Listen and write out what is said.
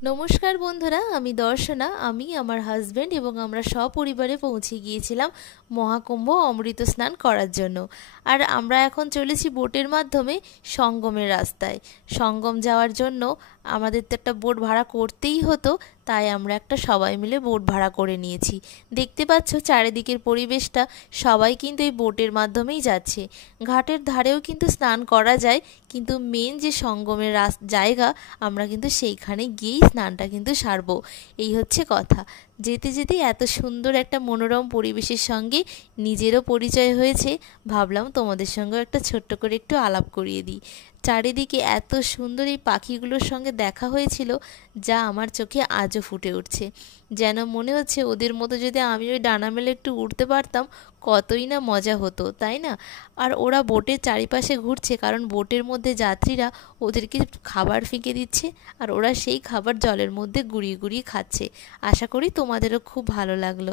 নমস্কার বন্ধুরা, আমি দর্শনা। আমি আমার হাজবেন্ড এবং আমরা সপরিবারে পৌঁছে গিয়েছিলাম মহাকুম্ভ অমৃত স্নান করার জন্য। আর আমরা এখন চলেছি বোটের মাধ্যমে সঙ্গমের রাস্তায়। সঙ্গম যাওয়ার জন্য আমাদের তো একটা বোট ভাড়া করতেই হতো, তাই আমরা একটা সবাই মিলে বোট ভাড়া করে নিয়েছি। দেখতে পাচ্ছ চারিদিকের পরিবেশটা, সবাই কিন্তু এই বোটের মাধ্যমেই যাচ্ছে। ঘাটের ধারেও কিন্তু স্নান করা যায়, কিন্তু মেন যে সঙ্গমের জায়গা, আমরা কিন্তু সেইখানে গিয়েই স্নানটা কিন্তু সারবো। এই হচ্ছে কথা। যেতে যেতে এত সুন্দর একটা মনোরম পরিবেশের সঙ্গে নিজেরও পরিচয় হয়েছে, ভাবলাম তোমাদের সঙ্গেও একটা ছোট্ট করে একটু আলাপ করিয়ে দিই। চারিদিকে এত সুন্দর এই পাখিগুলোর সঙ্গে দেখা হয়েছিল, যা আমার চোখে আজও ফুটে উঠছে। যেন মনে হচ্ছে ওদের মতো যদি আমি ওই ডানা মেলে একটু উড়তে পারতাম, কতই না মজা হতো, তাই না? আর ওরা বোটের চারিপাশে ঘুরছে, কারণ বোটের মধ্যে যাত্রীরা ওদেরকে খাবার ফিকে দিচ্ছে, আর ওরা সেই খাবার জলের মধ্যে গুড়িয়ে গুড়িয়ে খাচ্ছে। আশা করি তোমাদেরও খুব ভালো লাগলো।